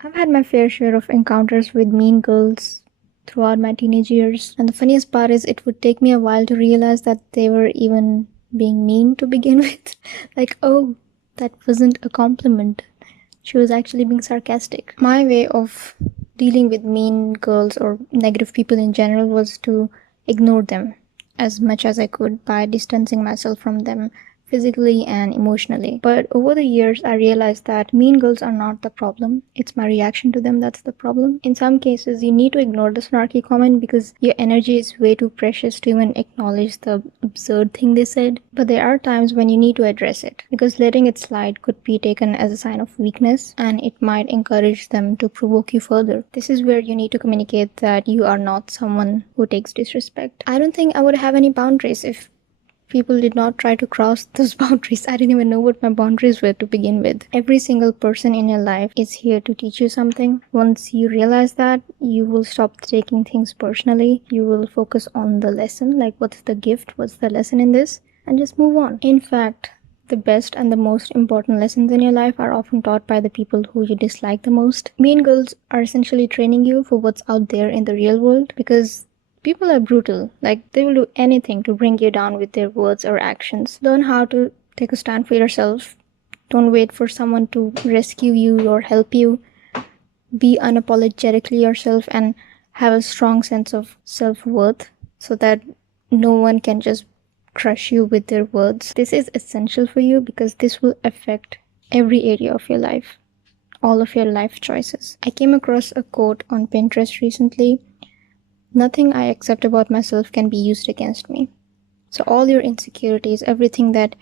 I've had my fair share of encounters with mean girls throughout my teenage years, and the funniest part is it would take me a while to realize that they were even being mean to begin with. Like, oh, that wasn't a compliment. She was actually being sarcastic. My way of dealing with mean girls or negative people in general was to ignore them as much as I could by distancing myself from them physically and emotionally. But over the years, I realized that mean girls are not the problem. It's my reaction to them that's the problem. In some cases, you need to ignore the snarky comment because your energy is way too precious to even acknowledge the absurd thing they said. But there are times when you need to address it because letting it slide could be taken as a sign of weakness and it might encourage them to provoke you further. This is where you need to communicate that you are not someone who takes disrespect. I don't think I would have any boundaries if people did not try to cross those boundaries. I didn't even know what my boundaries were to begin with. Every single person in your life is here to teach you something. Once you realize that, you will stop taking things personally. You will focus on the lesson, like what's the gift, what's the lesson in this, and just move on. In fact, the best and the most important lessons in your life are often taught by the people who you dislike the most. Mean girls are essentially training you for what's out there in the real world because people are brutal. Like, they will do anything to bring you down with their words or actions. Learn how to take a stand for yourself. Don't wait for someone to rescue you or help you. Be unapologetically yourself and have a strong sense of self-worth so that no one can just crush you with their words. This is essential for you because this will affect every area of your life, all of your life choices. I came across a quote on Pinterest recently. Nothing I accept about myself can be used against me. So all your insecurities, everything that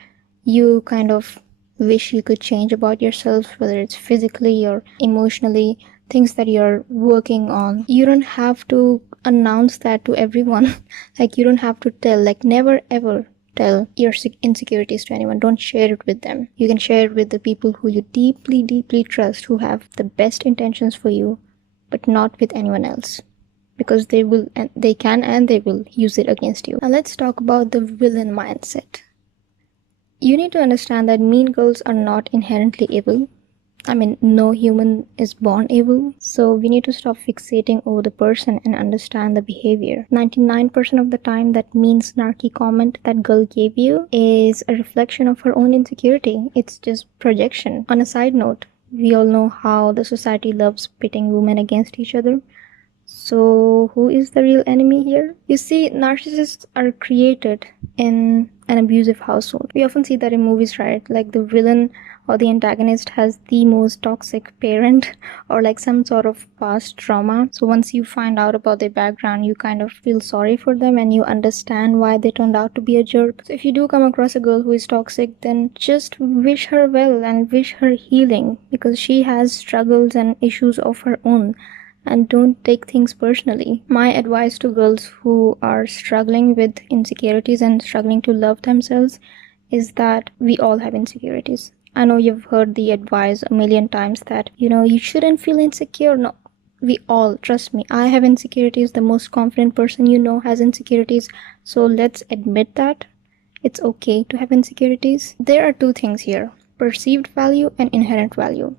you kind of wish you could change about yourself, whether it's physically or emotionally, things that you're working on, you don't have to announce that to everyone. Like, you don't have to tell, like, never ever tell your insecurities to anyone. Don't share it with them. You can share it with the people who you deeply, deeply trust, who have the best intentions for you, but not with anyone else. Because they will use it against you. Now let's talk about the villain mindset. You need to understand that mean girls are not inherently evil. I mean, no human is born evil. So we need to stop fixating over the person and understand the behavior. 99% of the time, that mean snarky comment that girl gave you is a reflection of her own insecurity. It's just projection. On a side note, we all know how the society loves pitting women against each other. So who is the real enemy here? You see, narcissists are created in an abusive household. We often see that in movies, right? Like, the villain or the antagonist has the most toxic parent or like some sort of past trauma. So once you find out about their background, you kind of feel sorry for them and you understand why they turned out to be a jerk. So if you do come across a girl who is toxic, then just wish her well and wish her healing because she has struggles and issues of her own. And don't take things personally. My advice to girls who are struggling with insecurities and struggling to love themselves is that we all have insecurities. I know you've heard the advice a million times that, you shouldn't feel insecure. No, we all, trust me, I have insecurities. The most confident person you know has insecurities. So let's admit that it's okay to have insecurities. There are two things here: perceived value and inherent value.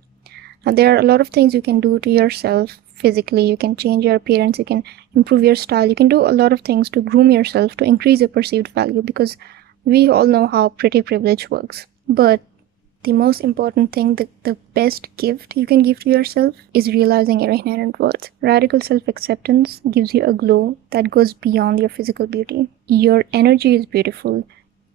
Now, there are a lot of things you can do to yourself physically. You can change your appearance, you can improve your style, you can do a lot of things to groom yourself to increase your perceived value because we all know how pretty privilege works. But the most important thing, the best gift you can give to yourself is realizing your inherent worth. Radical self-acceptance gives you a glow that goes beyond your physical beauty. Your energy is beautiful.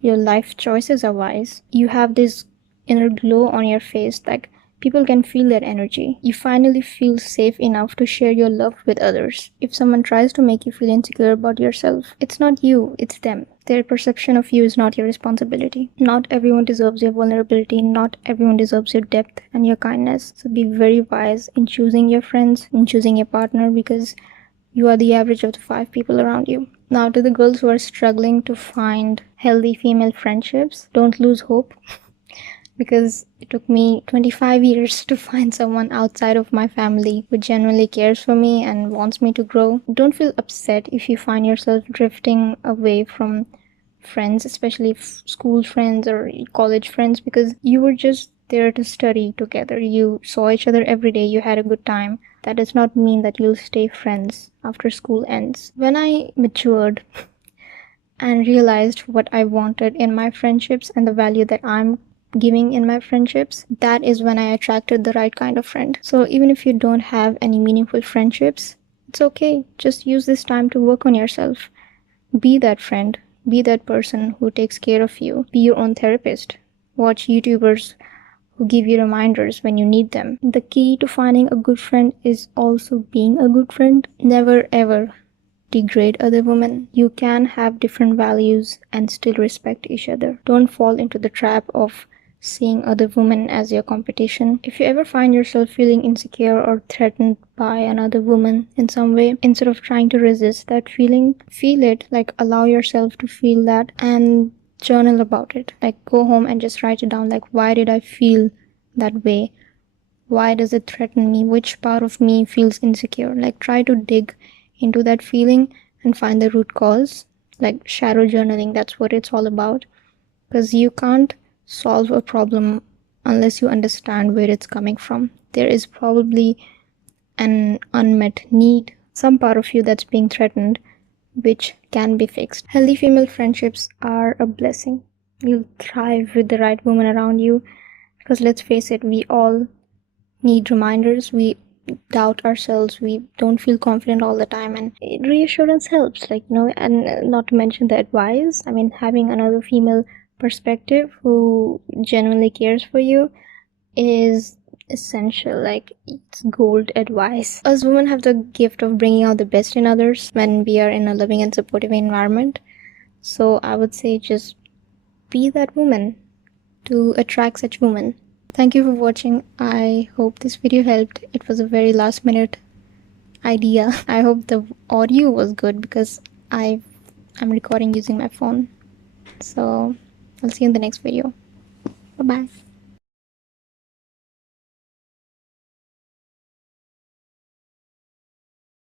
Your life choices are wise. You have this inner glow on your face, like, people can feel that energy. You finally feel safe enough to share your love with others. If someone tries to make you feel insecure about yourself, it's not you, it's them. Their perception of you is not your responsibility. Not everyone deserves your vulnerability. Not everyone deserves your depth and your kindness. So be very wise in choosing your friends, in choosing your partner, because you are the average of the 5 people around you. Now, to the girls who are struggling to find healthy female friendships, don't lose hope. Because it took me 25 years to find someone outside of my family who genuinely cares for me and wants me to grow. Don't feel upset if you find yourself drifting away from friends, especially school friends or college friends, because you were just there to study together, you saw each other every day, you had a good time, that does not mean that you'll stay friends after school ends. When I matured and realized what I wanted in my friendships and the value that I'm giving in my friendships, that is when I attracted the right kind of friend. So even if you don't have any meaningful friendships, it's okay. Just use this time to work on yourself. Be that friend. Be that person who takes care of you. Be your own therapist. Watch YouTubers who give you reminders when you need them. The key to finding a good friend is also being a good friend. Never ever degrade other women. You can have different values and still respect each other. Don't fall into the trap of seeing other women as your competition. If you ever find yourself feeling insecure or threatened by another woman in some way, instead of trying to resist that feeling, feel it, like allow yourself to feel that and journal about it. Like go home and just write it down, like why did I feel that way? Why does it threaten me? Which part of me feels insecure? Like try to dig into that feeling and find the root cause. Like shadow journaling, that's what it's all about. Because you can't solve a problem unless you understand where it's coming from. There is probably an unmet need, some part of you that's being threatened, which can be fixed. Healthy female friendships are a blessing. You'll thrive with the right woman around you, because let's face it, we all need reminders. We doubt ourselves, we don't feel confident all the time, and reassurance helps, like, and not to mention the advice. I mean, having another female perspective who genuinely cares for you is essential. Like, it's gold advice. Us women have the gift of bringing out the best in others when we are in a loving and supportive environment. So I would say just be that woman to attract such women. Thank you for watching. I hope this video helped. It was a very last minute idea. I hope the audio was good because I'm recording using my phone. So I'll see you in the next video. Bye bye.